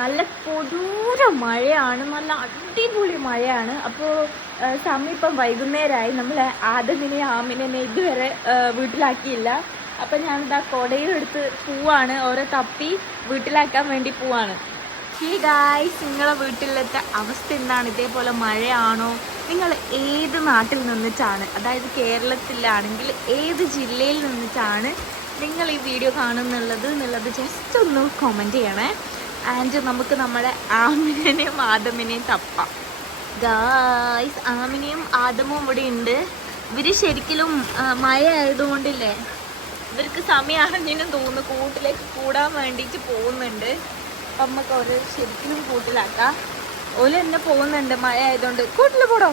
നല്ല കൊടൂര മഴയാണ്, നല്ല അടിപൊളി മഴയാണ്. അപ്പോൾ സമയം ഇപ്പം വൈകുന്നേരമായി. നമ്മൾ ആദമിനെ ആമിനെ ഇതുവരെ വീട്ടിലാക്കിയില്ല. അപ്പം ഞാനിതാ കൊടയും എടുത്ത് പോവാണ്, ഓരോ തപ്പി വീട്ടിലാക്കാൻ വേണ്ടി പോവാണ്. നിങ്ങളെ വീട്ടിലത്തെ അവസ്ഥ എന്താണ്? ഇതേപോലെ മഴയാണോ? നിങ്ങൾ ഏത് നാട്ടിൽ നിന്നിട്ടാണ്, അതായത് കേരളത്തിലാണെങ്കിൽ ഏത് ജില്ലയിൽ നിന്നിട്ടാണ് നിങ്ങൾ ഈ വീഡിയോ കാണുന്നുള്ളത് ജസ്റ്റ് ഒന്ന് കമൻറ്റ് ചെയ്യണേ. ആൻഡ് നമുക്ക് നമ്മുടെ ആമിനെയും ആദമിനെയും തപ്പാം. ഗായ്സ്, ആമിനെയും ആദമും ഇവിടെ ഉണ്ട്. ഇവർ ശരിക്കും മഴ ആയതുകൊണ്ടില്ലേ, ഇവർക്ക് സമയമാണെങ്കിലും തോന്നുന്നു കൂട്ടിലേക്ക് കൂടാൻ വേണ്ടിയിട്ട് പോകുന്നുണ്ട്. അപ്പം നമുക്ക് ഓരോ ശരിക്കും കൂട്ടിലാക്കാം. ഓല് തന്നെ പോകുന്നുണ്ട്, മഴ ആയതുകൊണ്ട്. കൂട്ടിൽ പോടോ.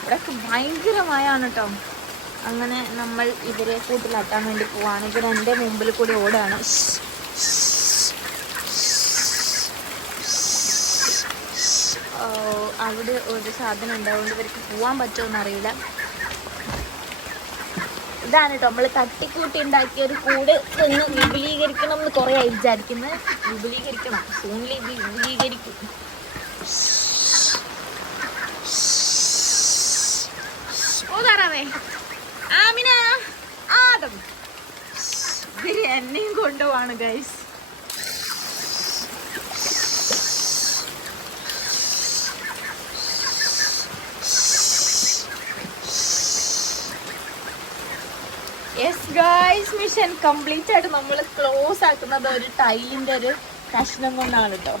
ഇവിടെയൊക്കെ ഭയങ്കര മഴയാണ് കേട്ടോ. അങ്ങനെ നമ്മൾ ഇവരെ കൂട്ടിലാക്കാൻ വേണ്ടി പോവാണ്. ഇവർ എൻ്റെ മുമ്പിൽ കൂടി ഓടാണ്. അവിടെ ഒരു സാധനം ഉണ്ട്, അതുകൊണ്ട് ഇവർക്ക് പോവാൻ പറ്റുമോ അറിയില്ല. ഇതാണ് കേട്ടോ നമ്മൾ തട്ടിക്കൂട്ടി ഉണ്ടാക്കിയ ഒരു കൂട് എന്ന് വിപുലീകരിക്കണം എന്ന് കുറേ ആയി വിചാരിക്കുന്നത്. വിപുലീകരിക്കണം, സൂണിൽ വിപുലീകരിക്കും. ഓതാറാവേ ആമിന ആദം, ഇവര് എന്നെയും കൊണ്ടുപോവാണ് guys. Yes guys, mission complete ആയിട്ട് നമ്മൾ ക്ലോസ് ആക്കുന്നത് ഒരു ടൈലിൻ്റെ ഒരു കഷ്ണം കൊണ്ടാണ് കേട്ടോ.